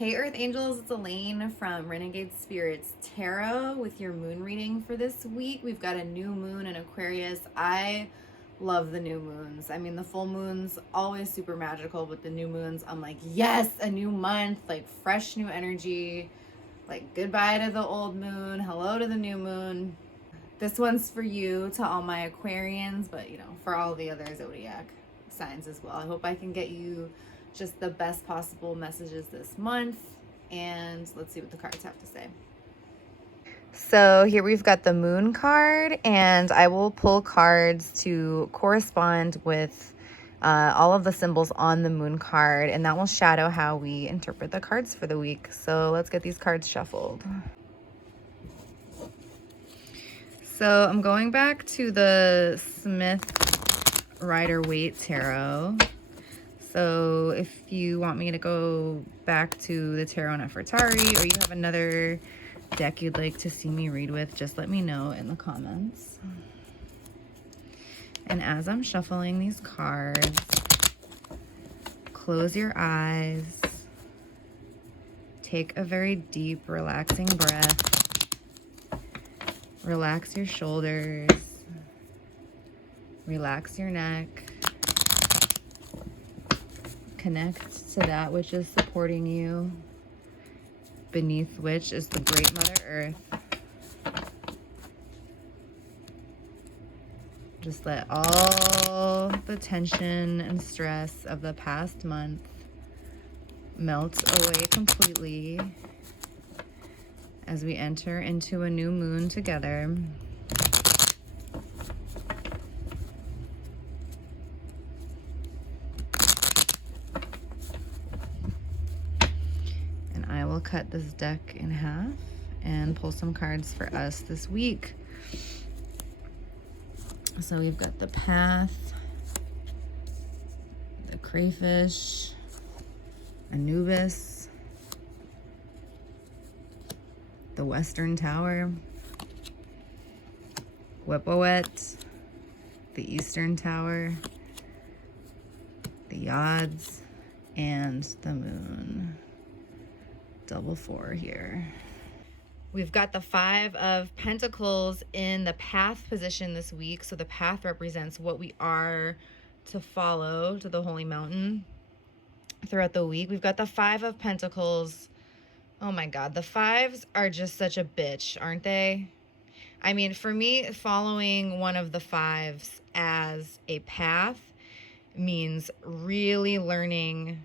Hey Earth Angels, it's Elaine from Renegade Spirits Tarot with your moon reading for this week. We've got a new moon in Aquarius. I love the new moons. I mean, the full moons always super magical, but the new moons, I'm like, yes, a new month, like fresh new energy. Like goodbye to the old moon, hello to the new moon. This one's for you, to all my Aquarians, but for all the other zodiac signs as well. I hope I can get you just the best possible messages this month. And let's see what the cards have to say. So here we've got the moon card, and I will pull cards to correspond with all of the symbols on the moon card, and that will shadow how we interpret the cards for the week. So let's get these cards shuffled. So I'm going back to the Smith Rider-Waite Tarot. So if you want me to go back to the Tarot Nefertari, or you have another deck you'd like to see me read with, just let me know in the comments. And as I'm shuffling these cards, close your eyes, take a very deep, relaxing breath, relax your shoulders, relax your neck, connect to that which is supporting you, beneath which is the great Mother Earth. Just let all the tension and stress of the past month melt away completely as we enter into a new moon together. And I will cut this deck in half and pull some cards for us this week. So we've got the Path, the Crayfish, Anubis, the Western Tower, Whippoet, the Eastern Tower, the Yods, and the Moon. Double 4 here. We've got the Five of Pentacles in the Path position this week. So the Path represents what we are to follow to the Holy Mountain throughout the week. We've got the Five of Pentacles. Oh my God, the fives are just such a bitch, aren't they? I mean, for me, following one of the fives as a path means really learning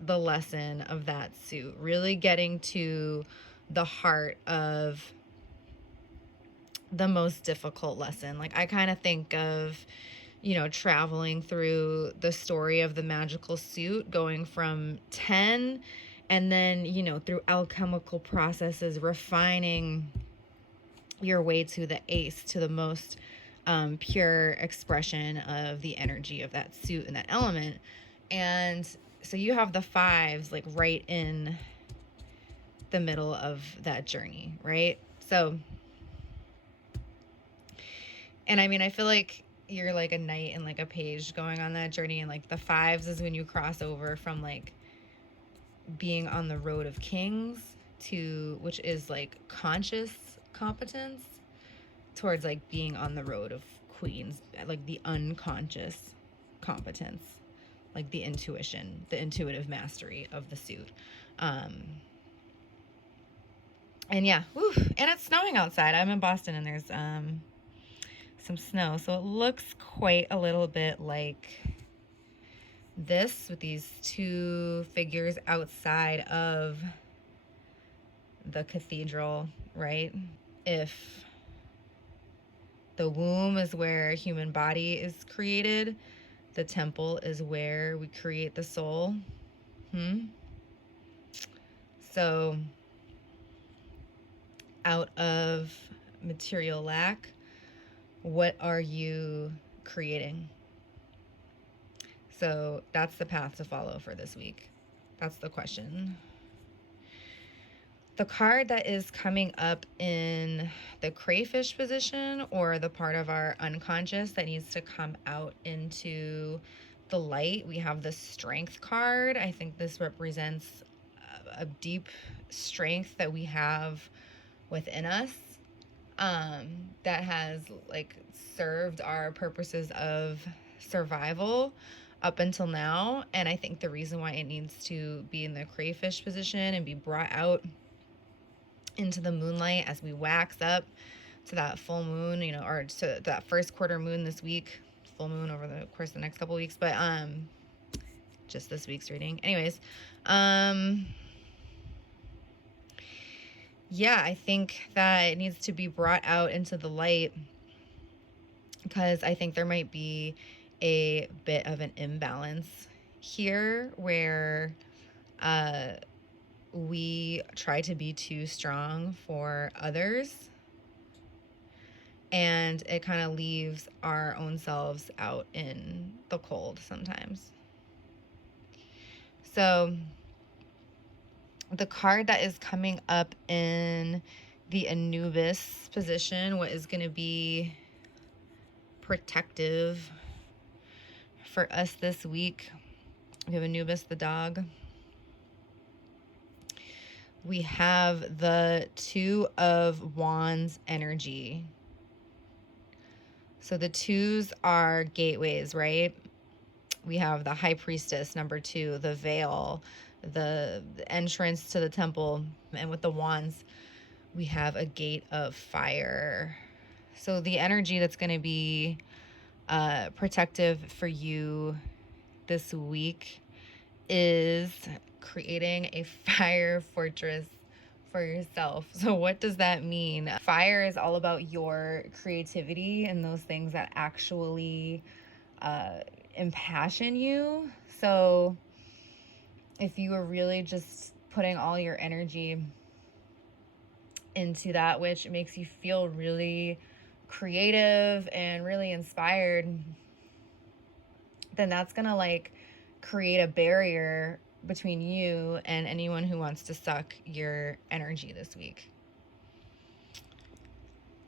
the lesson of that suit, really getting to the heart of the most difficult lesson. Like, I kind of think of, traveling through the story of the magical suit, going from 10 and then, through alchemical processes, refining your way to the ace, to the most pure expression of the energy of that suit and that element. And so you have the fives like right in the middle of that journey, right? So, and I mean, I feel like you're like a knight and like a page going on that journey, and like the fives is when you cross over from like being on the road of kings to, which is like conscious competence, towards like being on the road of queens, like the unconscious competence, like the intuition, the intuitive mastery of the suit. And yeah, whew, and it's snowing outside. I'm in Boston, and there's some snow, so it looks quite a little bit like this with these two figures outside of the cathedral, right? If the womb is where human body is created, the temple is where we create the soul. So out of material lack, what are you creating? So that's the path to follow for this week. That's the question. The card that is coming up in the crayfish position, or the part of our unconscious that needs to come out into the light, we have the Strength card. I think this represents a deep strength that we have within us, that has like served our purposes of survival up until now. And I think the reason why it needs to be in the crayfish position and be brought out into the moonlight as we wax up to that full moon, you know, or to that first quarter moon this week, full moon over the course of the next couple weeks, but just this week's reading. Anyways, yeah, I think that it needs to be brought out into the light, because I think there might be a bit of an imbalance here where we try to be too strong for others, and it kind of leaves our own selves out in the cold sometimes. So the card that is coming up in the Anubis position, what is going to be protective for us this week, we have Anubis the dog. We have the Two of Wands energy. So the twos are gateways, right? We have the High Priestess, number 2, the veil, the entrance to the temple. And with the wands, we have a gate of fire. So the energy that's going to be protective for you this week is creating a fire fortress for yourself. So what does that mean? Fire is all about your creativity and those things that actually impassion you. So if you are really just putting all your energy into that which makes you feel really creative and really inspired, then that's gonna like create a barrier between you and anyone who wants to suck your energy this week.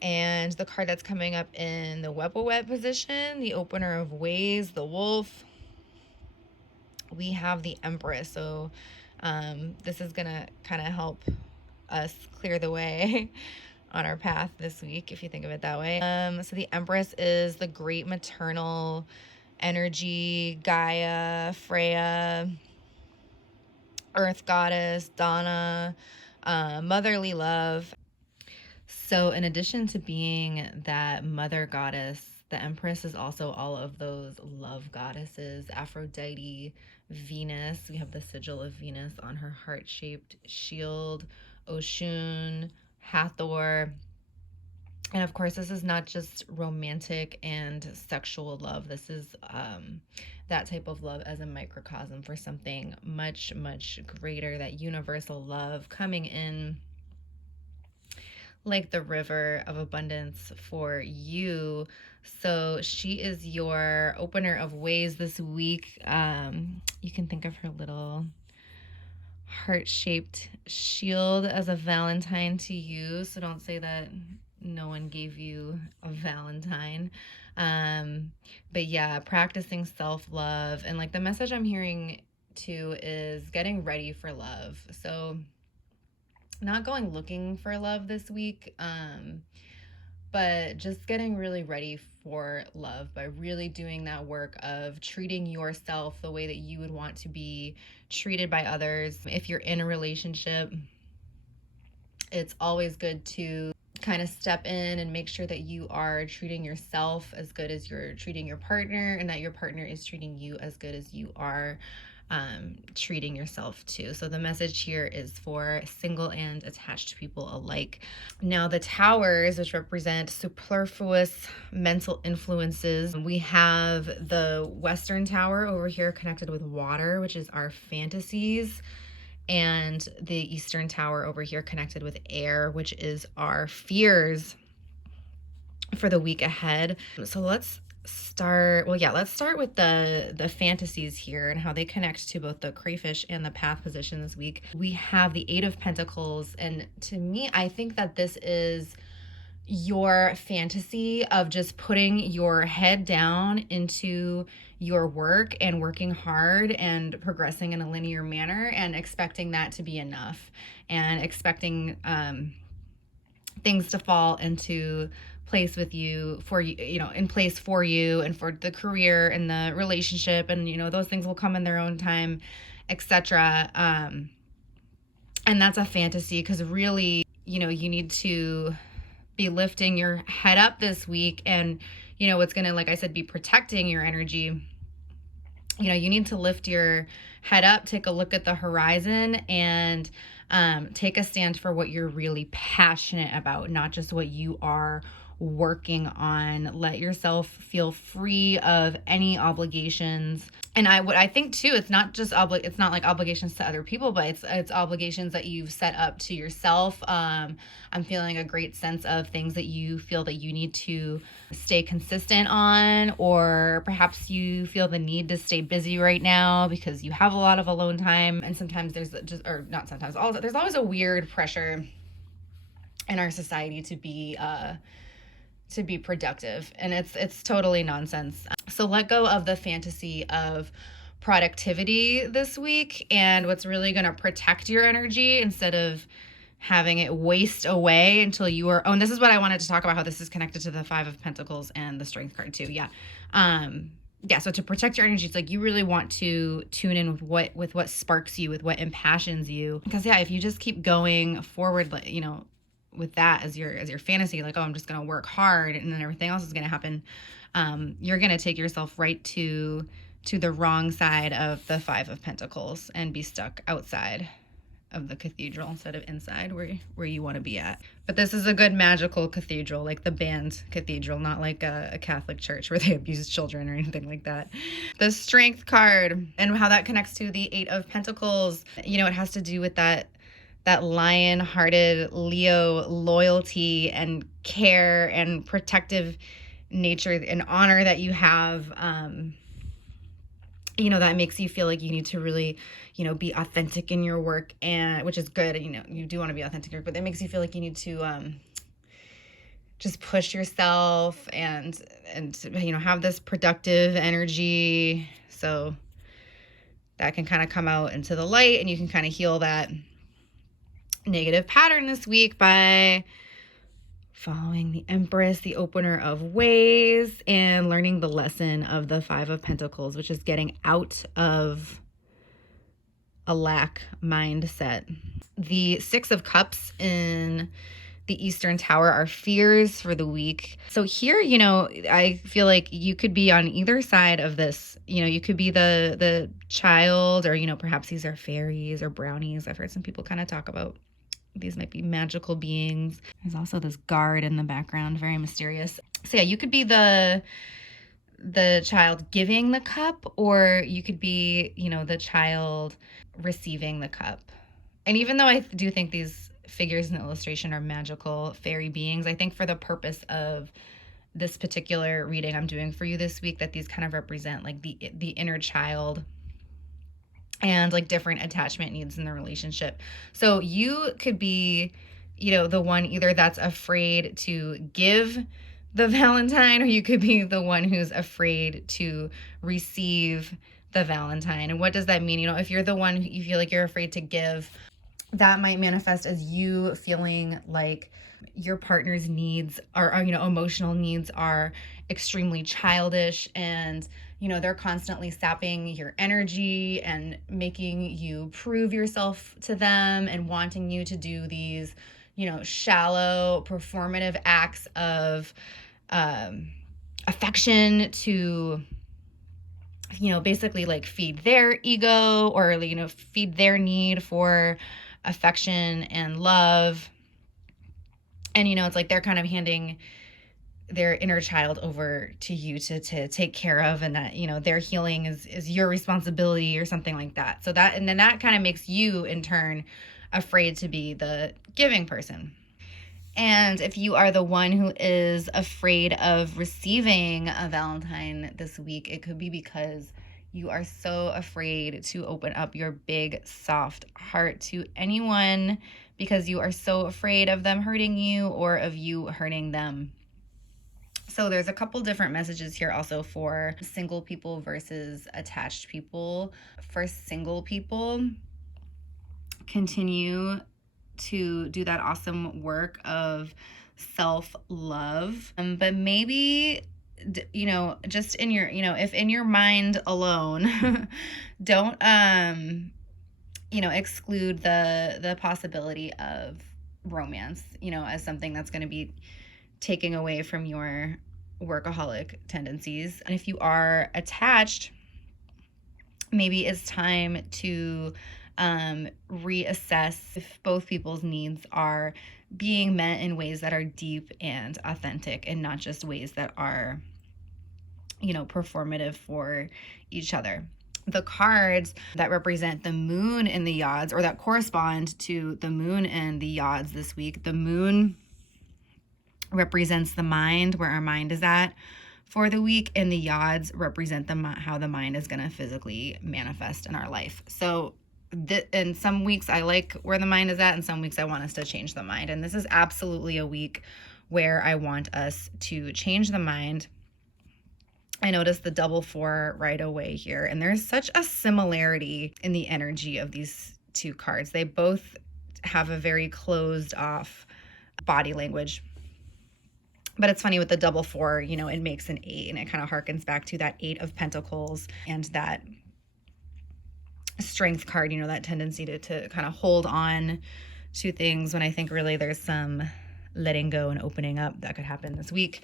And the card that's coming up in the Webawet position, the opener of ways, the wolf, we have the Empress. So this is gonna kind of help us clear the way on our path this week, if you think of it that way. So the Empress is the great maternal energy, Gaia, Freya, Earth goddess, Donna, motherly love. So in addition to being that mother goddess, the Empress is also all of those love goddesses, Aphrodite, Venus. We have the sigil of Venus on her heart-shaped shield, Oshun, Hathor. And of course, this is not just romantic and sexual love. This is that type of love as a microcosm for something much, much greater, that universal love coming in like the river of abundance for you. So she is your opener of ways this week. You can think of her little heart-shaped shield as a Valentine to you. So don't say that no one gave you a Valentine. But yeah, practicing self-love. And like the message I'm hearing too is getting ready for love. So not going looking for love this week, but just getting really ready for love by really doing that work of treating yourself the way that you would want to be treated by others. If you're in a relationship, it's always good to kind of step in and make sure that you are treating yourself as good as you're treating your partner, and that your partner is treating you as good as you are treating yourself too. So the message here is for single and attached people alike. Now the towers, which represent superfluous mental influences, we have the Western Tower over here connected with water, which is our fantasies, and the Eastern Tower over here connected with air, which is our fears for the week ahead. So let's start with the fantasies here and how they connect to both the crayfish and the path position this week. We have the Eight of Pentacles, and to me, I think that this is your fantasy of just putting your head down into your work and working hard and progressing in a linear manner and expecting that to be enough, and expecting things to fall into place with you, for you, in place for you and for the career and the relationship, and those things will come in their own time, etc. And that's a fantasy, because really, you need to be lifting your head up this week, and what's going to, like I said, be protecting your energy. You need to lift your head up, take a look at the horizon, and take a stand for what you're really passionate about, not just what you are working on. Let yourself feel free of any obligations. And I think too, it's not just it's not like obligations to other people, but it's obligations that you've set up to yourself. I'm feeling a great sense of things that you feel that you need to stay consistent on, or perhaps you feel the need to stay busy right now because you have a lot of alone time. And sometimes there's just, or not sometimes, there's always a weird pressure in our society to be productive, and it's totally nonsense. So let go of the fantasy of productivity this week, and what's really going to protect your energy instead of having it waste away until you are, and this is what I wanted to talk about, how this is connected to the Five of Pentacles and the Strength card too. So to protect your energy, it's like you really want to tune in with what sparks you, with what impassions you, because if you just keep going forward, with that as your fantasy, like, oh, I'm just going to work hard and then everything else is going to happen, you're going to take yourself right to the wrong side of the Five of Pentacles and be stuck outside of the cathedral instead of inside where you want to be at. But this is a good magical cathedral, like the band cathedral, not like a Catholic church where they abuse children or anything like that. The Strength card and how that connects to the Eight of Pentacles, it has to do with that lion-hearted Leo loyalty and care and protective nature and honor that you have, that makes you feel like you need to really, be authentic in your work, and which is good. You do want to be authentic in your work, but that makes you feel like you need to just push yourself and have this productive energy. So that can kind of come out into the light, and you can kind of heal that negative pattern this week by following the Empress, the opener of ways, and learning the lesson of the Five of Pentacles, which is getting out of a lack mindset. The Six of Cups in the Eastern Tower are fears for the week. So here, I feel like you could be on either side of this. You could be the child, or, perhaps these are fairies or brownies. I've heard some people kind of talk about these might be magical beings. There's also this guard in the background, very mysterious. So you could be the child giving the cup, or you could be, the child receiving the cup. And even though I do think these figures in the illustration are magical fairy beings, I think for the purpose of this particular reading I'm doing for you this week, that these kind of represent like the inner child and like different attachment needs in the relationship. So you could be, the one either that's afraid to give the Valentine, or you could be the one who's afraid to receive the Valentine. And what does that mean? If you're the one who you feel like you're afraid to give, that might manifest as you feeling like your partner's needs are emotional needs are extremely childish, and they're constantly sapping your energy and making you prove yourself to them and wanting you to do these, shallow performative acts of affection to, basically like feed their ego, or, feed their need for affection and love. And, it's like they're kind of handing their inner child over to you to take care of, and that, their healing is your responsibility or something like that. So that, and then that kind of makes you in turn afraid to be the giving person. And if you are the one who is afraid of receiving a Valentine this week, it could be because you are so afraid to open up your big, soft heart to anyone, because you are so afraid of them hurting you or of you hurting them. So there's a couple different messages here also for single people versus attached people. For single people, continue to do that awesome work of self-love. But maybe, just in your, if in your mind alone, don't, exclude the possibility of romance, as something that's going to be taking away from your workaholic tendencies. And if you are attached, maybe it's time to reassess if both people's needs are being met in ways that are deep and authentic and not just ways that are, performative for each other. The cards that represent the moon in the Yods, or that correspond to the moon and the Yods this week, the moon represents the mind, where our mind is at for the week, and the Yods represent how the mind is going to physically manifest in our life. So in some weeks I like where the mind is at, and some weeks I want us to change the mind. And this is absolutely a week where I want us to change the mind. I noticed the double 4 right away here, and there's such a similarity in the energy of these two cards. They both have a very closed off body language. But it's funny with the double 4, it makes an 8, and it kind of harkens back to that 8 of Pentacles and that strength card, that tendency to kind of hold on to things when I think really there's some letting go and opening up that could happen this week.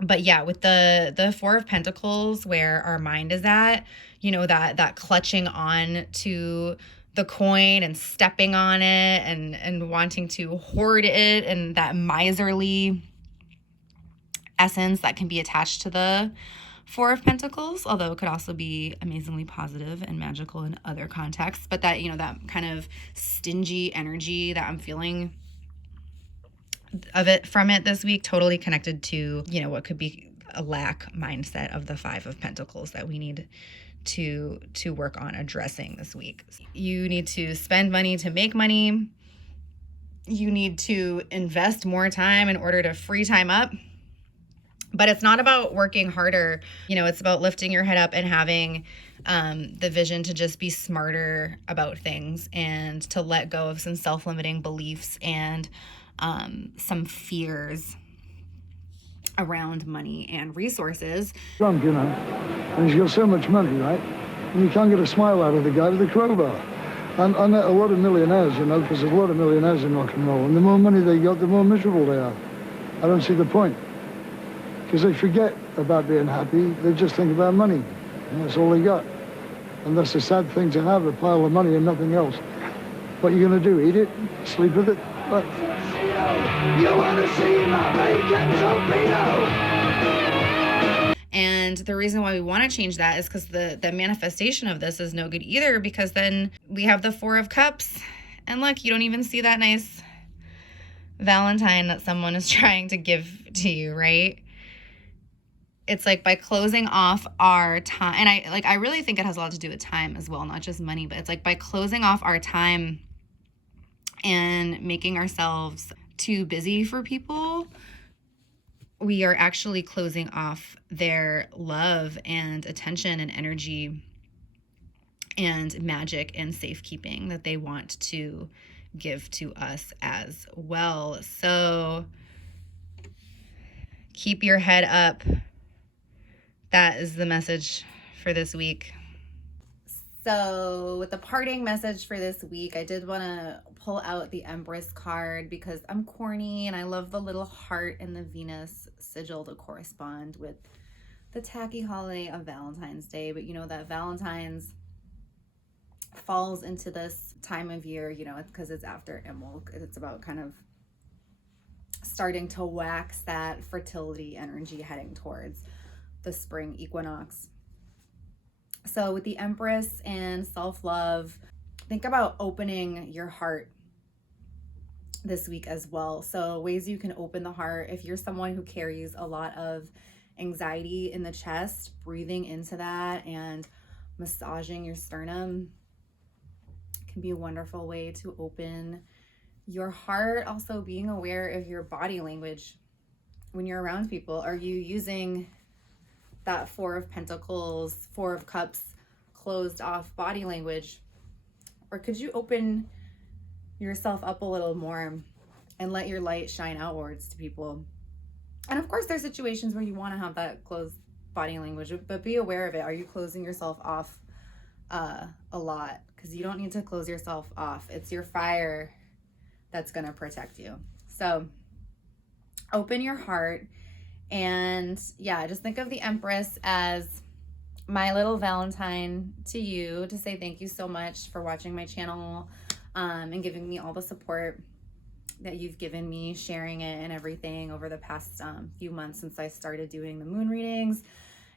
But yeah, with the 4 of Pentacles, where our mind is at, that clutching on to the coin and stepping on it and wanting to hoard it, and that miserly essence that can be attached to the 4 of Pentacles, although it could also be amazingly positive and magical in other contexts. But that, that kind of stingy energy that I'm feeling from it this week, totally connected to, what could be a lack mindset of the 5 of Pentacles that we need to work on addressing this week. You need to spend money to make money. You need to invest more time in order to free time up. But it's not about working harder. It's about lifting your head up and having the vision to just be smarter about things, and to let go of some self-limiting beliefs and some fears around money and resources. Drunk, and he's got so much money, right? And you can't get a smile out of the guy with the crowbar. And I know a lot of millionaires, because there's a lot of millionaires in rock and roll, and the more money they got, the more miserable they are. I don't see the point. Because they forget about being happy, they just think about money. And that's all they got. And that's a sad thing to have, a pile of money and nothing else. What are you going to do, eat it? Sleep with it? What? You want to see my bacon torpedo? And the reason why we want to change that is because the manifestation of this is no good either, because then we have the 4 of Cups, and look, you don't even see that nice Valentine that someone is trying to give to you, right? It's like by closing off our time, and I really think it has a lot to do with time as well, not just money, but it's like by closing off our time and making ourselves too busy for people, we are actually closing off their love and attention and energy and magic and safekeeping that they want to give to us as well. So keep your head up. That is the message for this week. So with the parting message for this week, I did want to pull out the Empress card because I'm corny and I love the little heart and the Venus sigil to correspond with the tacky holiday of Valentine's Day. But that Valentine's falls into this time of year, because it's after Imbolc. It's about kind of starting to wax that fertility energy heading towards the spring equinox. So with the Empress and self-love, think about opening your heart this week as well. So ways you can open the heart. If you're someone who carries a lot of anxiety in the chest, breathing into that and massaging your sternum can be a wonderful way to open your heart, also being aware of your body language when you're around people. Are you using that Four of Pentacles, Four of Cups, closed off body language? Or could you open yourself up a little more and let your light shine outwards to people? And of course, there's situations where you want to have that closed body language, but be aware of it. Are you closing yourself off a lot? Because you don't need to close yourself off. It's your fire that's going to protect you. So open your heart. And yeah, just think of the Empress as my little Valentine to you, to say thank you so much for watching my channel and giving me all the support that you've given me, sharing it and everything over the past few months since I started doing the moon readings.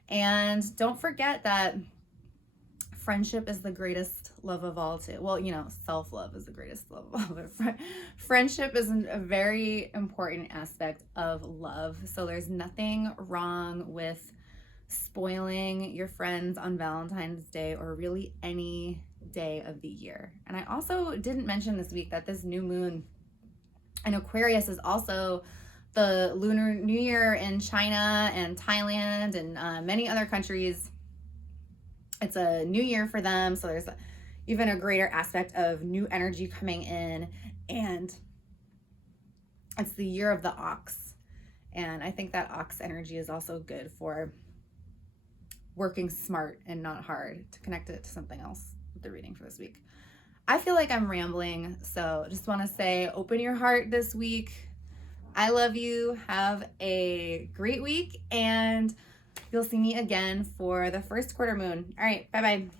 And don't forget that friendship is the greatest love of all too. Well, you know, self-love is the greatest love of all, but friendship is a very important aspect of love. So there's nothing wrong with spoiling your friends on Valentine's Day, or really any day of the year. And I also didn't mention this week that this new moon in Aquarius is also the Lunar New Year in China and Thailand and many other countries. It's a new year for them, so there's even a greater aspect of new energy coming in, and it's the year of the ox. And I think that ox energy is also good for working smart and not hard, to connect it to something else with the reading for this week. I feel like I'm rambling, so just want to say open your heart this week. I love you. Have a great week, and you'll see me again for the first quarter moon. All right, bye-bye.